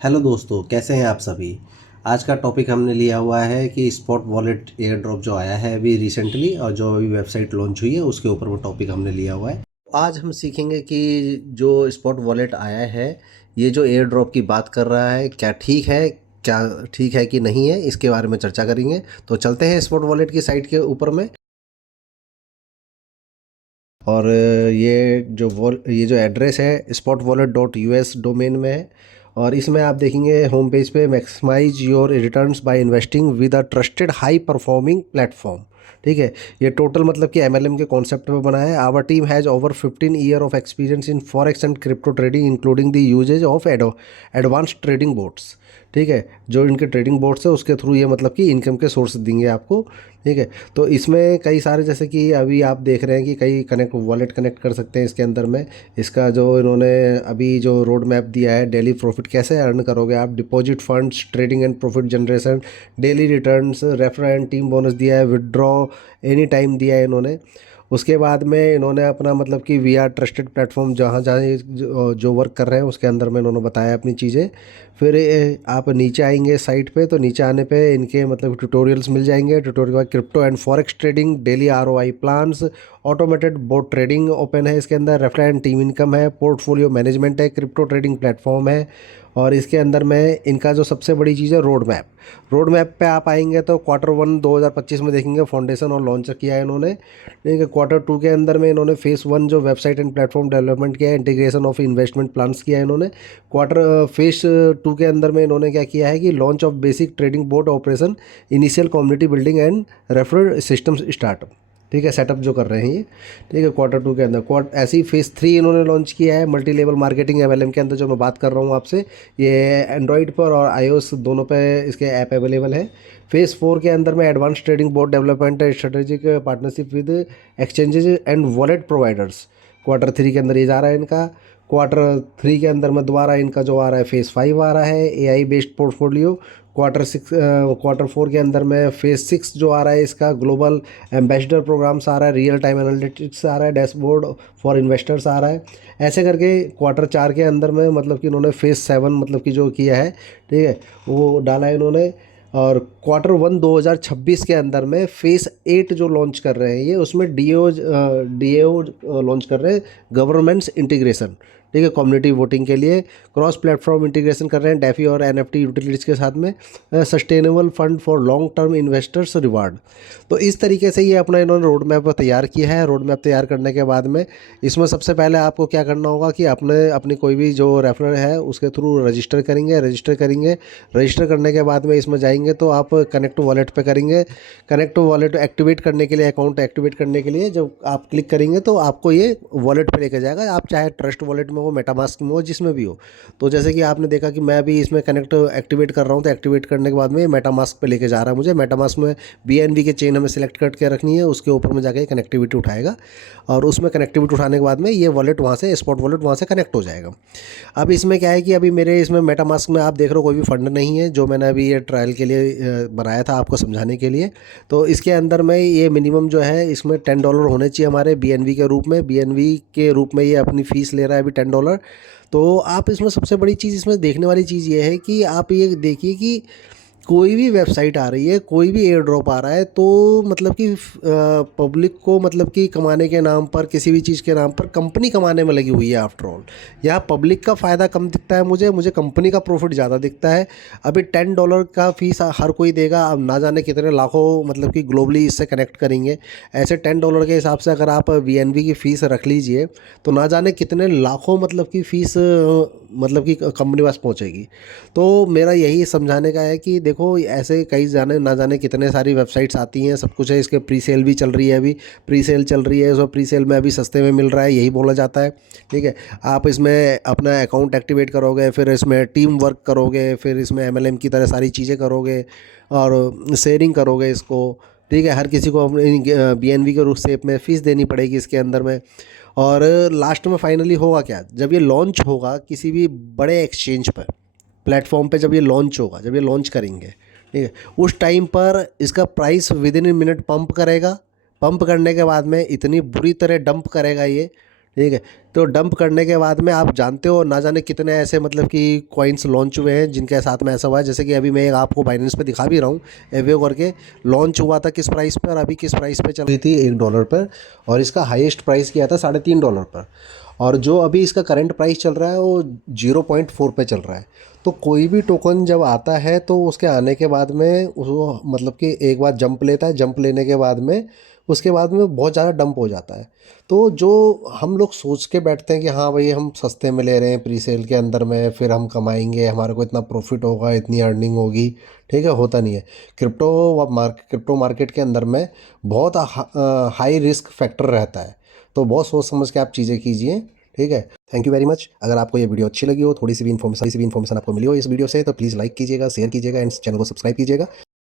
Hello दोस्तों, कैसे हैं आप सभी। आज का टॉपिक हमने लिया हुआ है कि स्पॉट वॉलेट एयर ड्रॉप जो आया है अभी रिसेंटली और जो अभी वेबसाइट लॉन्च हुई है उसके ऊपर वो टॉपिक हमने लिया हुआ है। आज हम सीखेंगे कि जो स्पॉट वॉलेट आया है ये जो एयर ड्रॉप की बात कर रहा है क्या ठीक है कि नहीं है, इसके बारे में चर्चा करेंगे। तो चलते हैं स्पॉट वॉलेट की साइट के ऊपर में। और ये जो एड्रेस है spotwallet.us डोमेन में है। और इसमें आप देखेंगे होम पेज पे maximise your returns by investing with a trusted high performing platform. ठीक है, ये टोटल मतलब कि एमएलएम के कॉन्सेप्ट पे बना है। Our team has over 15 year of experience in forex and crypto trading including the usages of advance trading boards. ठीक है, जो इनके ट्रेडिंग बोर्ड्स है उसके थ्रू ये मतलब कि इनकम के सोर्स देंगे आपको। ठीक है, तो इसमें कई सारे जैसे कि अभी आप देख रहे हैं कि कई वॉलेट कनेक्ट कर सकते हैं इसके अंदर में। इसका जो इन्होंने अभी जो रोड मैप दिया है, डेली प्रॉफिट कैसे अर्न करोगे आप, deposit funds, trading and profit generation, daily returns, refer and team bonus दिया है, विदड्रॉ एनी टाइम दिया है इन्होंने। उसके बाद में इन्होंने अपना मतलब कि वी आर ट्रस्टेड प्लेटफॉर्म, जहाँ जहाँ ये जो वर्क कर रहे हैं उसके अंदर में इन्होंने बताया अपनी चीज़ें। फिर आप नीचे आएंगे साइट पे, तो नीचे आने पे इनके मतलब ट्यूटोरियल्स मिल जाएंगे। ट्यूटोरियल के बाद crypto and forex trading, daily ROI plans, automated boat trading open है इसके अंदर, रेफर एंड टीम इनकम है, पोर्टफोलियो मैनेजमेंट है, क्रिप्टो ट्रेडिंग प्लेटफॉर्म है। और इसके अंदर में इनका जो सबसे बड़ी चीज़ है रोड मैप। रोड मैप पे आप आएंगे तो Q1 2025 में देखेंगे फाउंडेशन और लॉन्च किया है इन्होंने। ठीक है, Q2 के अंदर में इन्होंने फेज़ 1 जो वेबसाइट एंड प्लेटफॉर्म डेवलपमेंट किया है, इंटीग्रेशन ऑफ इन्वेस्टमेंट प्लान्स किया है इन्होंने। फेज़ 2 के अंदर में इन्होंने क्या किया है कि launch of basic trading board operation, initial community building and referral system start. ठीक है, सेटअप जो कर रहे हैं ये। ठीक है, Q2 के अंदर ऐसे ही फेज़ 3 इन्होंने लॉन्च किया है, मल्टी लेवल मार्केटिंग एमएलएम के अंदर जो मैं बात कर रहा हूँ आपसे। ये एंड्रॉयड पर और आईओएस दोनों पे इसके ऐप अवेलेबल है। फेज़ 4 के अंदर में advance trading board development, strategic partnership with exchanges and wallet providers. Q3 के अंदर ये जा रहा है इनका। Q3 के अंदर में दोबारा इनका जो आ रहा है फेज़ 5 आ रहा है, एआई बेस्ड पोर्टफोलियो। Q4 के अंदर में फेज़ 6 जो आ रहा है इसका ग्लोबल एम्बेसडर प्रोग्राम्स आ रहा है, रियल टाइम एनालिटिक्स आ रहा है, डैशबोर्ड फॉर इन्वेस्टर्स आ रहा है। ऐसे करके Q4 के अंदर में मतलब कि इन्होंने फेज़ 7 मतलब कि जो किया है, ठीक है, वो डाला है इन्होंने। और Q1 2026 के अंदर में फेज़ 8 जो लॉन्च कर रहे हैं ये, उसमें डीएओ लॉन्च कर रहे हैं, गवर्नेंस इंटीग्रेशन। ठीक है, कम्युनिटी वोटिंग के लिए क्रॉस प्लेटफॉर्म इंटीग्रेशन कर रहे हैं डेफी और एनएफटी यूटिलिटीज़ के साथ में, sustainable fund for long term investors reward. तो इस तरीके से ये अपना इन्होंने रोड मैप तैयार किया है। रोड मैप तैयार करने के बाद में इसमें सबसे पहले आपको क्या करना होगा कि अपनी कोई भी जो रेफरल है उसके थ्रू रजिस्टर करने के बाद में इसमें जाएंगे तो आप कनेक्ट वॉलेट पे करेंगे। कनेक्ट वॉलेट एक्टिवेट करने के लिए, अकाउंट एक्टिवेट करने के लिए जब आप क्लिक करेंगे तो आपको ये वॉलेट पे लेकर जाएगा। आप चाहे ट्रस्ट वॉलेट में हो, मेटामास्क में हो, जिसमें भी हो। तो जैसे कि आपने देखा कि मैं भी इसमें कनेक्ट एक्टिवेट कर रहा हूँ, तो एक्टिवेट करने के बाद में मेटामास्क पे लेके जा रहा है मुझे। मेटामास्क में बीएनबी के चेन हमें सिलेक्ट करके रखनी है, उसके ऊपर में जाके कनेक्टिविटी उठाएगा और उसमें कनेक्टिविटी उठाने के बाद में ये वॉलेट वहाँ से, स्पॉट वॉलेट वहाँ से कनेक्ट हो जाएगा। अब इसमें क्या है कि अभी मेरे इसमें मेटामास्क में आप देख रहे हो कोई भी फंड नहीं है, जो मैंने अभी ये ट्रायल के लिए बनाया था आपको समझाने के लिए। तो इसके अंदर में ये मिनिमम जो है इसमें $10 होने चाहिए हमारे बीएनबी के रूप में। बीएनबी के रूप में ये अपनी फ़ीस ले रहा है अभी $10। तो आप इसमें सबसे बड़ी चीज़ इसमें देखने वाली चीज़ ये है कि आप ये देखिए कि कोई भी वेबसाइट आ रही है, कोई भी एयर ड्रॉप आ रहा है, तो मतलब कि पब्लिक को मतलब कि कमाने के नाम पर, किसी भी चीज़ के नाम पर कंपनी कमाने में लगी हुई है आफ्टर ऑल। यहाँ पब्लिक का फ़ायदा कम दिखता है मुझे कंपनी का प्रॉफिट ज़्यादा दिखता है। अभी $10 का फीस हर कोई देगा, अब ना जाने कितने लाखों मतलब कि ग्लोबली इससे कनेक्ट करेंगे। ऐसे $10 के हिसाब से अगर आप वीएनबी की फ़ीस रख लीजिए तो ना जाने कितने लाखों मतलब की फ़ीस मतलब कि कंपनी पास पहुँचेगी। तो मेरा यही समझाने का है कि देखो ऐसे कई जाने ना जाने कितने सारी वेबसाइट्स आती हैं, सब कुछ है, इसके प्री सेल भी चल रही है, अभी प्री सेल चल रही है, उसमें प्री सेल में अभी सस्ते में मिल रहा है, यही बोला जाता है। ठीक है, आप इसमें अपना अकाउंट एक्टिवेट करोगे, फिर इसमें टीम वर्क करोगे, फिर इसमें एमएलएम की तरह सारी चीज़ें करोगे और शेयरिंग करोगे इसको। ठीक है, हर किसी को अपनी बीएनबी के रूप से में फ़ीस देनी पड़ेगी इसके अंदर में। और लास्ट में फाइनली होगा क्या, जब ये लॉन्च होगा किसी भी बड़े एक्सचेंज पर, प्लेटफॉर्म पे जब ये लॉन्च होगा, जब ये लॉन्च करेंगे, ठीक है, उस टाइम पर इसका price with in minute pump करेगा। पंप करने के बाद में इतनी बुरी तरह डंप करेगा ये, ठीक है। तो डंप करने के बाद में आप जानते हो ना जाने कितने ऐसे मतलब कि कॉइन्स लॉन्च हुए हैं जिनके साथ में ऐसा हुआ है, जैसे कि अभी मैं एक आपको बाइनेंस पे दिखा भी रहा हूँ, एवेओ करके लॉन्च हुआ था किस प्राइस पर, अभी किस प्राइस पे चल रही थी $1 पर, और इसका हाईएस्ट प्राइस किया था $3.5 पर, और जो अभी इसका करंट प्राइस चल रहा है वो 0.4 पे चल रहा है। तो कोई भी टोकन जब आता है तो उसके आने के बाद में वो मतलब कि एक बार जंप लेता है, जंप लेने के बाद में उसके बाद में बहुत ज़्यादा डंप हो जाता है। तो जो हम लोग सोच के बैठते हैं कि हाँ भाई हम सस्ते में ले रहे हैं प्री सेल के अंदर में, फिर हम कमाएंगे, हमारे को इतना प्रॉफिट होगा, इतनी अर्निंग होगी, ठीक है, होता नहीं है। क्रिप्टो मार्केट के अंदर में बहुत हाई रिस्क फैक्टर रहता है। तो बहुत सोच समझ के आप चीज़ें कीजिए, ठीक है। Thank you very much. अगर आपको ये वीडियो अच्छी लगी हो, थोड़ी सी भी इन्फॉर्मेशन आपको मिली हो इस वीडियो से, तो प्लीज़ लाइक कीजिएगा, शेयर कीजिएगा एंड चैनल को सब्सक्राइब कीजिएगा।